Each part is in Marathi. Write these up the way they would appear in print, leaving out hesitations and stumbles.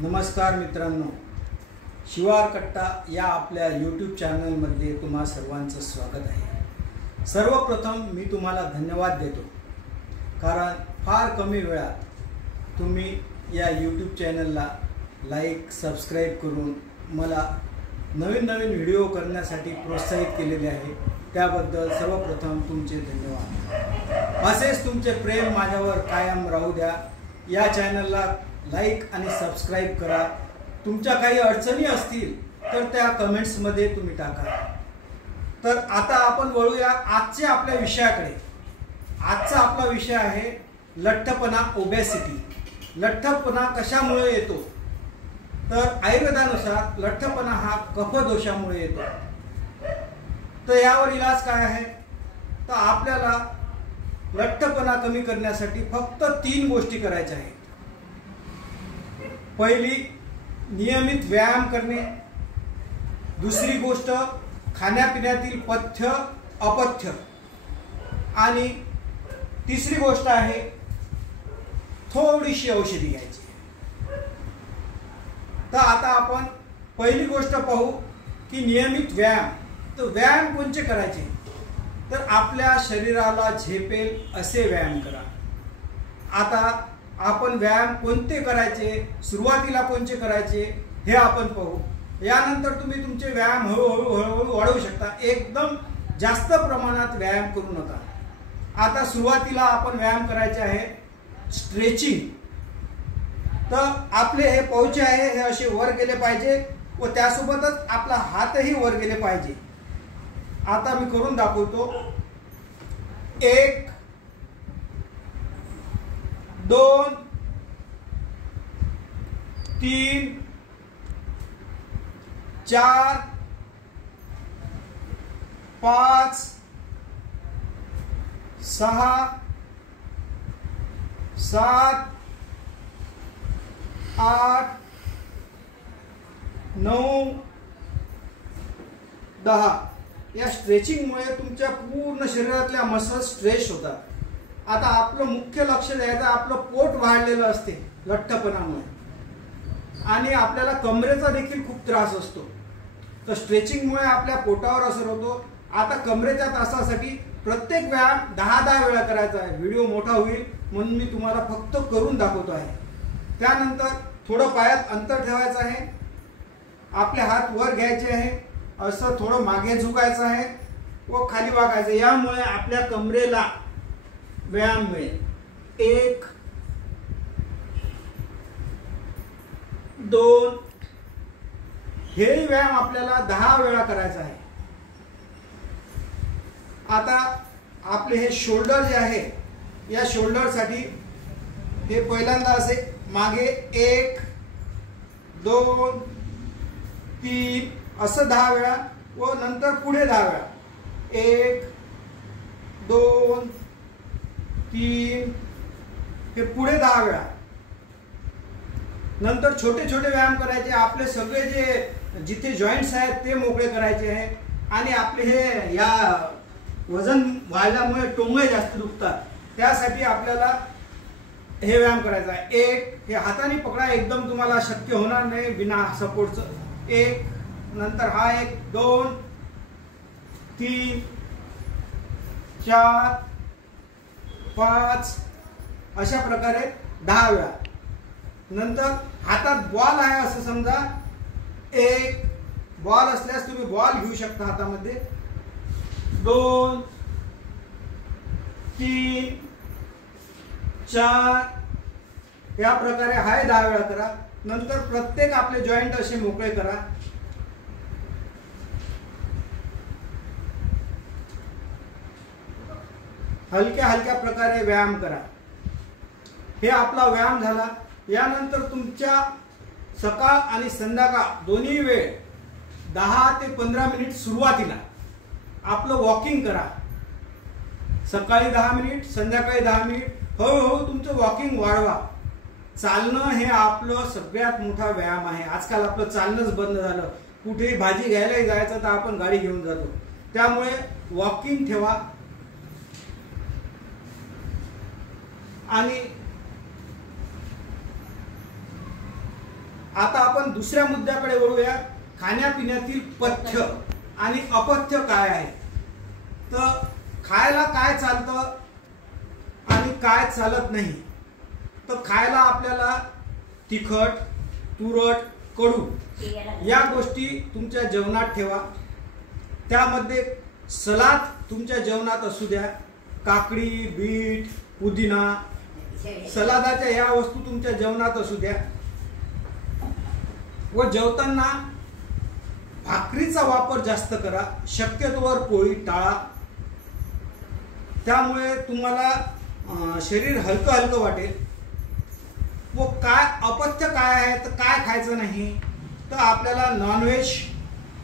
नमस्कार मित्रांनो, शिवार कट्टा या आपल्या यूट्यूब चॅनलमध्ये तुम्हा सर्वांचं स्वागत आहे। सर्वप्रथम मी तुम्हाला धन्यवाद देतो, कारण फार कमी वेळात तुम्ही या यूट्यूब चॅनलला लाईक सबस्क्राईब करून मला नवीन व्हिडिओ करण्यासाठी प्रोत्साहित केलेले आहे। त्याबद्दल सर्वप्रथम तुमचे धन्यवाद। असेच तुमचे प्रेम माझ्यावर कायम राहू द्या। या चॅनलला लाईक आणि सबस्क्राईब करा। तुमच्या काही अडचणी असतील तर त्या कमेंट्समध्ये तुम्ही टाका। तर आता आपण वळूया आजच्या आपल्या विषयाकडे। आजचा आपला विषय आहे लठ्ठपणा, ओबेसिटी। लठ्ठपणा कशामुळे येतो? तर आयुर्वेदानुसार लठ्ठपणा हा कफदोषामुळे येतो। तर यावर इलाज काय आहे? तर आपल्याला लठ्ठपणा कमी करण्यासाठी फक्त 3 गोष्टी करायच्या आहेत। पहिली, नियमित व्यायाम करणे। दुसरी गोष्ट, खाण्यापिण्यातील पथ्य अपथ्य। आणि तिसरी गोष्ट आहे थोडीशी औषधी घ्यायची। तर आता आपण पहिली गोष्ट पाहू की नियमित व्यायाम। तर व्यायाम कोणते करायचे? तर आपल्या शरीराला झेपेल असे व्यायाम करा। आता आपण व्यायाम कोणते करायचे, सुरुवातीला कोणते करायचे हे आपण पाहू। यानंतर तुम्ही तुमचे व्यायाम हळूहळू वाढवू शकता। एकदम जास्त प्रमाणात व्यायाम करू नका। आता सुरुवातीला आपण व्यायाम करायचे आहे स्ट्रेचिंग। तर आपले हे पौचे आहे हे असे वर गेले पाहिजे व त्यासोबतच आपला हातही वर गेले पाहिजे। आता मी करून दाखवतो। 1 2 3 4 5 6 7 8 9 10। या स्ट्रेचिंगमुळे तुमच्या पूर्ण शरीरातल्या मसल्स स्ट्रेच होतात। आता आपलं मुख्य लक्ष द्यायचं, आपलं पोट वाढलेलं असते लठ्ठपणामुळे आणि आपल्याला कमरेचा देखील खूप त्रास असतो। तर स्ट्रेचिंगमुळे आपल्या पोटावर असर होतो। आता कमरेच्या त्रासासाठी प्रत्येक व्यायाम 10 वेळा करायचा आहे। व्हिडिओ मोठा होईल म्हणून मी तुम्हाला फक्त करून दाखवतो आहे। त्यानंतर थोडं पायात अंतर ठेवायचं आहे। आपले हात वर घ्यायचे आहे, असं थोडं मागे झुकायचं आहे व खाली वाकायचं। यामुळे आपल्या कमरेला व्यायाम मिळेल। 1 2 हे व्यायाम आपल्याला 10 वेळा करायचा आहे। आता आपले हे शोल्डर जे आहे, या शोल्डर साठी हे पहिल्यांदा असे मागे 1 2 3 असं 10 वेळा व नंतर पुढे 10 वेळा। 1 2 3 हे पुढे 10 वेळा। नंतर छोटे छोटे व्यायाम करायचे। आपले सगळे जे जिथे जॉइंट्स आहेत ते मोकळे करायचे आहे। आणि आपले हे या वजन वाढल्यामुळे टोंगे जास्त दुखतात, त्यासाठी आपल्याला हे व्यायाम करायचा आहे। 1 हे हाताने पकडा, एकदम तुम्हाला शक्य होणार नाही बिना सपोर्टचं। 1 नंतर हा 1 2 3 4 5 अशा प्रकारे 10 वेळा। नंतर हातात बॉल आहे असं समजा, 1 बॉल असल्यास तुम्ही बॉल घेऊ शकता हातामध्ये। 2 3 4 या प्रकारे हाय 10 वेळा करा। नंतर प्रत्येक आपले जॉइंट असे मोकळे करा। हलक्या प्रकारे व्यायाम करा। हे आपला व्यायाम झाला। यानंतर तुमच्या सकाळ आणि संध्याकाळ दोन्ही वेळ 10 ते 15 मिनिट सुरुवातीला आपलं वॉकिंग करा। सकाळी 10 मिनिट, संध्याकाळी 10 मिनिट। हळूहळू तुमचं वॉकिंग वाढवा। चालणं हे आपलं सगळ्यात मोठा व्यायाम आहे। आजकाल आपलं चालणंच बंद झालं। कुठेही भाजी घ्यायला जायचं तर आपण गाडी घेऊन जातो। त्यामुळे वॉकिंग ठेवा। आणि आता आपण दुसऱ्या मुद्द्याकडे वळूया. खाण्यापिण्यातील पथ्य आणि अपथ्य काय आहे. तर खायला काय चालतं आणि काय चालत नाही. तर खायला आपल्याला तिखट, तुरट, कडू या गोष्टी तुमच्या जेवणात ठेवा. त्यामध्ये सलाद तुमच्या जेवणात असू द्या. काकडी, बीट, पुदिना, सलादाच्या या वस्तू तुमच्या जेवणात असू द्या. व जेवताना भाकरीचा वापर जास्त करा. शक्यतोवर पोळी टाळा. त्यामुळे तुम्हाला शरीर हलकं हलकं वाटेल. व काय अपथ्य काय आहे तर काय खायचं नाही. तर आपल्याला नॉनव्हेज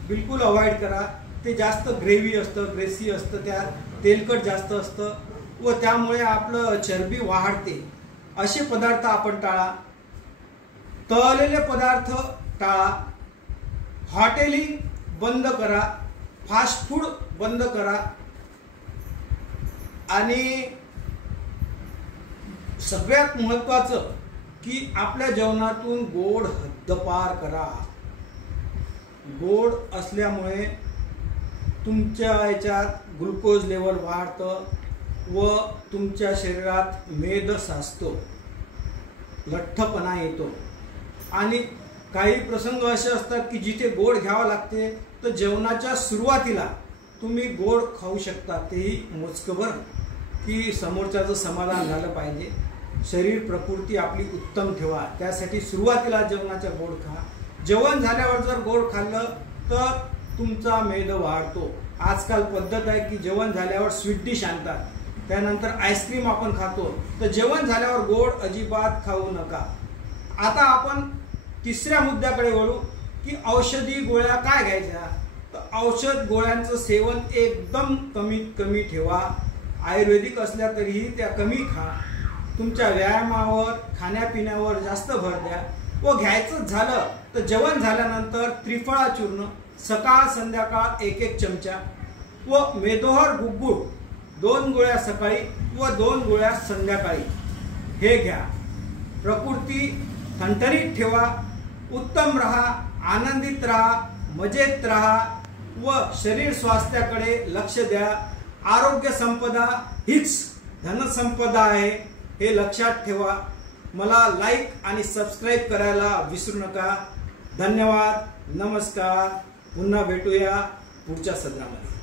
बिलकुल अवॉइड करा. ते जास्त ग्रेव्ही असतं, ग्रेसी असतं, त्यात तेलकट जास्त असतं व त्यामुळे आपलं चरबी वाढते. असे पदार्थ आपण टाळा. तळलेले पदार्थ टाळा. हॉटेलिंग बंद करा. फास्ट फूड बंद करा. आणि सगळ्यात महत्त्वाचं की आपल्या जेवणातून गोड हद्दपार करा. गोड असल्यामुळे तुमच्या याच्यात ग्लुकोज लेवल वाढतं व तुमच्या शरीरात मेद साचतो, लठ्ठपणा येतो. आणि काही प्रसंग असे असतात की जिथे गोड घ्यावं लागते. तर जेवणाच्या सुरुवातीला तुम्ही गोड खाऊ शकता. तेही मोजकंभर की समोरच्याचं समाधान झालं पाहिजे. शरीर प्रकृती आपली उत्तम ठेवा. त्यासाठी सुरुवातीला जेवणाच्या गोड खा. जेवण झाल्यावर जर गोड खाल्लं तर तुमचा मेद वाढतो. आजकाल पद्धत आहे की जेवण झाल्यावर स्वीट डिश आणतात. त्यानंतर आईस्क्रीम आपण खातो. तर जेवण झाल्यावर गोड अजिबात खाऊ नका. आता आपण तिसऱ्या मुद्द्याकडे वळू की औषधी गोळ्या काय घ्यायच्या. तर औषध गोळ्यांचं सेवन एकदम कमीत कमी ठेवा. आयुर्वेदिक असल्या तरीही त्या कमी खा. तुमच्या व्यायामावर, खाण्यापिण्यावर जास्त भर द्या. व घ्यायचं झालं तर जेवण झाल्यानंतर त्रिफळा चूर्ण सकाळ संध्याकाळ 1-1 चमचा व मेदोहर गुग्गुळ 2 गोळ्या सकाळी व 2 गोळ्या संध्याकाळी हे घ्या. प्रकृती ठणठणीत ठेवा. उत्तम राहा, आनंदित राहा, मजेत राहा व शरीर स्वास्थ्याकडे लक्ष द्या. आरोग्य संपदा हीच धनसंपदा आहे हे लक्षात ठेवा. मला लाईक आणि सबस्क्राईब करायला विसरू नका. धन्यवाद. नमस्कार. पुन्हा भेटूया पुढच्या सत्रामध्ये.